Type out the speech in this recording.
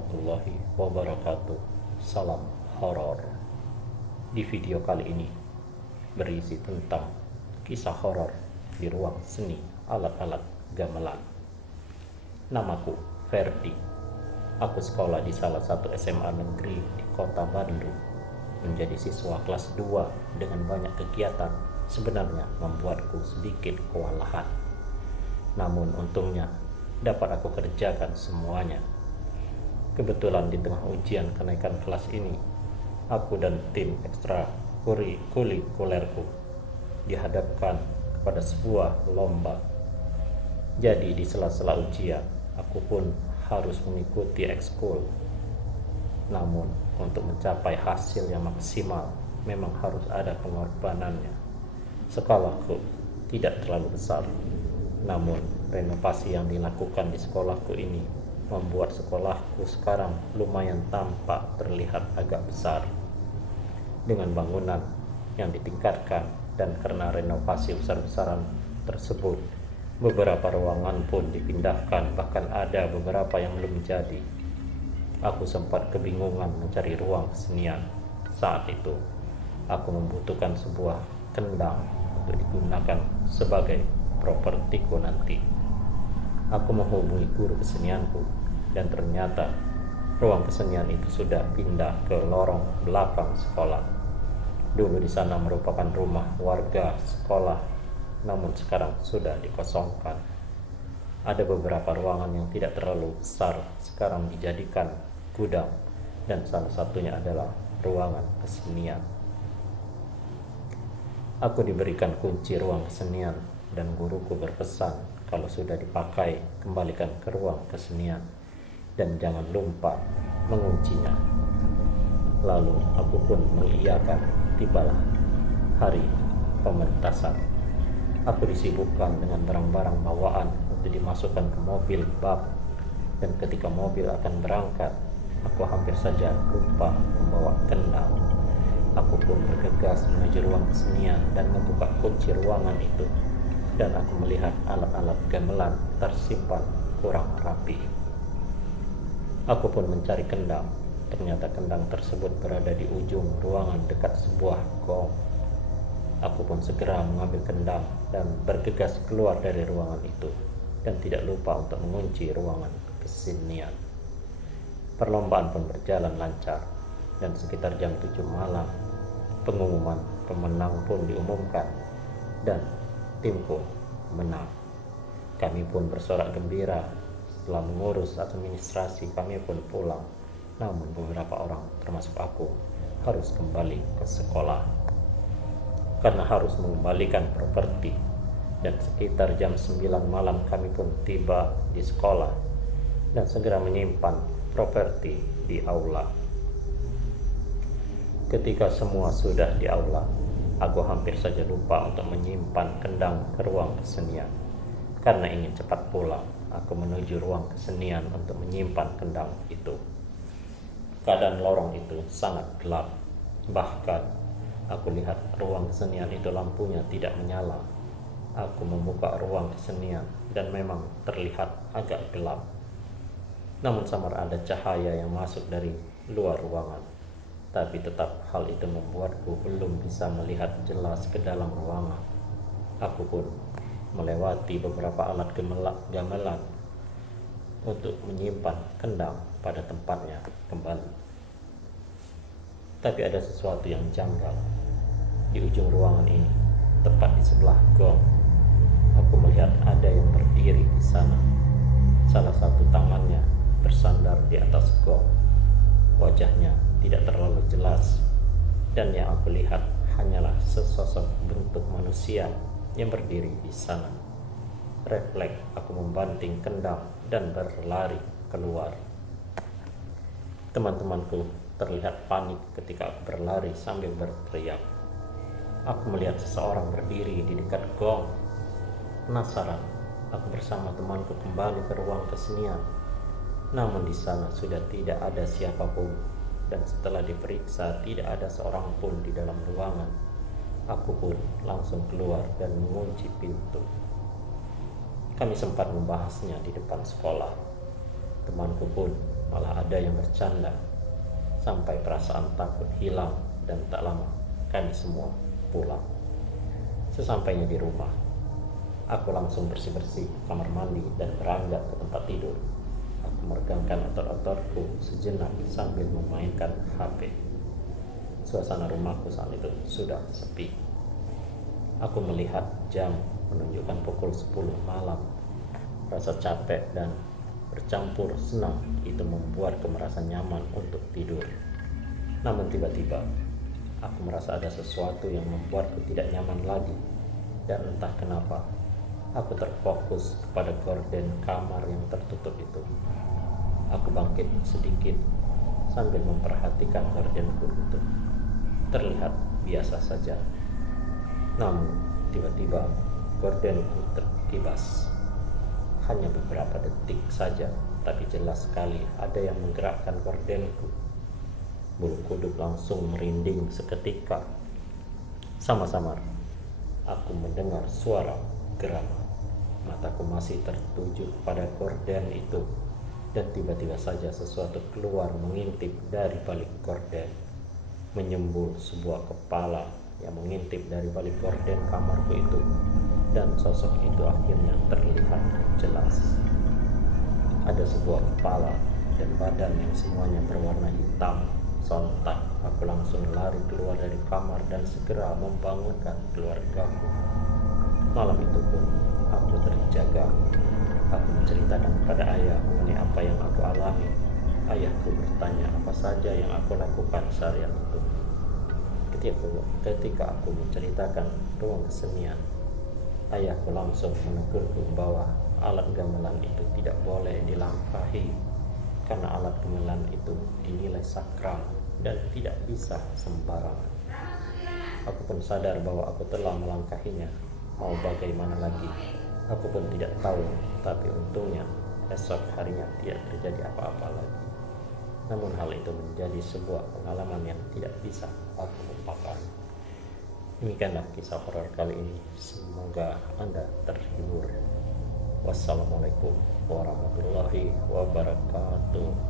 warahmatullahi wabarakatuh. Salam horor. Di video kali ini berisi tentang kisah horor di ruang seni alat-alat gamelan. Namaku Ferdi. Aku sekolah di salah satu SMA negeri di kota Bandung. Menjadi siswa kelas 2 dengan banyak kegiatan sebenarnya membuatku sedikit kewalahan. Namun untungnya dapat aku kerjakan semuanya. Kebetulan di tengah ujian kenaikan kelas ini, aku dan tim ekstra kurikulerku dihadapkan kepada sebuah lomba. Jadi di sela-sela ujian, aku pun harus mengikuti ekskul. Namun untuk mencapai hasil yang maksimal, memang harus ada pengorbanannya. Sekolahku tidak terlalu besar, namun renovasi yang dilakukan di sekolahku ini membuat sekolahku sekarang lumayan tampak terlihat agak besar. Dengan bangunan yang ditingkatkan dan karena renovasi besar-besaran tersebut, beberapa ruangan pun dipindahkan, bahkan ada beberapa yang belum jadi. Aku sempat kebingungan mencari ruang kesenian. Saat itu, aku membutuhkan sebuah kendang untuk digunakan sebagai propertiku nanti. Aku menghubungi guru kesenianku dan ternyata ruang kesenian itu sudah pindah ke lorong belakang sekolah. Dulu di sana merupakan rumah warga sekolah, namun sekarang sudah dikosongkan. Ada beberapa ruangan yang tidak terlalu besar sekarang dijadikan gudang, dan salah satunya adalah ruangan kesenian. Aku diberikan kunci ruang kesenian dan guruku berpesan kalau sudah dipakai, kembalikan ke ruang kesenian dan jangan lupa menguncinya. Lalu aku pun mengiyakan. Tibalah hari pementasan. Aku disibukkan dengan barang-barang bawaan untuk dimasukkan ke mobil bak, dan ketika mobil akan berangkat, aku hampir saja lupa membawa kendang. Aku pun bergegas menuju ruang kesenian dan membuka kunci ruangan itu, dan aku melihat alat-alat gamelan tersimpan kurang rapi. Aku pun mencari kendang. Ternyata kendang tersebut berada di ujung ruangan dekat sebuah gong. Aku pun segera mengambil kendang dan bergegas keluar dari ruangan itu, dan tidak lupa untuk mengunci ruangan kesenian. Perlombaan pun berjalan lancar, dan sekitar jam 7 malam pengumuman pemenang pun diumumkan dan timku menang. Kami pun bersorak gembira. Setelah mengurus administrasi, kami pun pulang. Namun beberapa orang termasuk aku harus kembali ke sekolah karena harus mengembalikan properti, dan sekitar jam 9 malam kami pun tiba di sekolah dan segera menyimpan properti di aula. Ketika semua sudah di aula, aku hampir saja lupa untuk menyimpan kendang ke ruang kesenian. Karena ingin cepat pulang, aku menuju ruang kesenian untuk menyimpan kendang itu. Keadaan lorong itu sangat gelap. Bahkan aku lihat ruang kesenian itu lampunya tidak menyala. Aku membuka ruang kesenian dan memang terlihat agak gelap. Namun samar ada cahaya yang masuk dari luar ruangan. Tapi tetap hal itu membuatku belum bisa melihat jelas ke dalam ruangan. Aku pun melewati beberapa alat gamelan untuk menyimpan kendang pada tempatnya kembali. Tapi ada sesuatu yang janggal. Di ujung ruangan ini, tepat di sebelah gong, aku melihat ada yang berdiri di sana. Salah satu tangannya bersandar di atas gong. Wajahnya tidak terlalu jelas, dan yang aku lihat hanyalah sesosok bentuk manusia yang berdiri di sana. Refleks aku membanting kendang dan berlari keluar. Teman-temanku terlihat panik ketika aku berlari sambil berteriak. Aku melihat seseorang berdiri di dekat gong. Penasaran, aku bersama temanku kembali ke ruang kesenian. Namun di sana sudah tidak ada siapapun, dan setelah diperiksa tidak ada seorang pun di dalam ruangan. Aku pun langsung keluar dan mengunci pintu. Kami sempat membahasnya di depan sekolah. Temanku pun malah ada ada yang bercanda, sampai perasaan takut hilang dan tak lama kami semua pulang. Sesampainya di rumah, aku langsung bersih-bersih kamar mandi dan beranjak ke tempat tidur. Aku meregangkan otot-ototku sejenak sambil memainkan HP. Suasana rumahku saat itu sudah sepi. Aku melihat jam menunjukkan pukul 10 malam. Rasa capek dan bercampur senang itu membuatku merasa nyaman untuk tidur. Namun tiba-tiba aku merasa ada sesuatu yang membuatku tidak nyaman lagi. Dan entah kenapa aku terfokus kepada gorden kamar yang tertutup itu. Aku bangkit sedikit sambil memperhatikan gordenku itu. Terlihat biasa saja. Namun tiba-tiba gordenku terkibas. Hanya beberapa detik saja, tapi jelas sekali ada yang menggerakkan gordenku. Bulu kuduk langsung merinding seketika. Sama-sama aku mendengar suara geram. Mataku masih tertuju pada gorden itu, dan tiba-tiba saja sesuatu keluar mengintip dari balik gorden. Menyembul sebuah kepala yang mengintip dari balik gorden kamarku itu, dan sosok itu akhirnya terlihat jelas. Ada sebuah kepala dan badan yang semuanya berwarna hitam. Sontak aku langsung lari keluar dari kamar dan segera membangunkan keluargaku. Malam itu pun aku terjaga. Aku menceritakan kepada ayah mengenai apa yang aku alami. Ayahku bertanya apa saja yang aku lakukan seharian itu. Ketika aku menceritakan ruang kesenian, ayahku langsung menegurku bahwa alat gamelan itu tidak boleh dilangkahi, karena alat gamelan itu dinilai sakral dan tidak bisa sembarangan. Aku pun sadar bahwa aku telah melangkahinya. Mau bagaimana lagi, aku pun tidak tahu. Tapi untungnya esok harinya tidak terjadi apa-apa lagi. Namun hal itu menjadi sebuah pengalaman yang tidak bisa aku lupakan. Demikianlah kisah horor kali ini. Semoga Anda terhibur. Wassalamualaikum warahmatullahi wabarakatuh.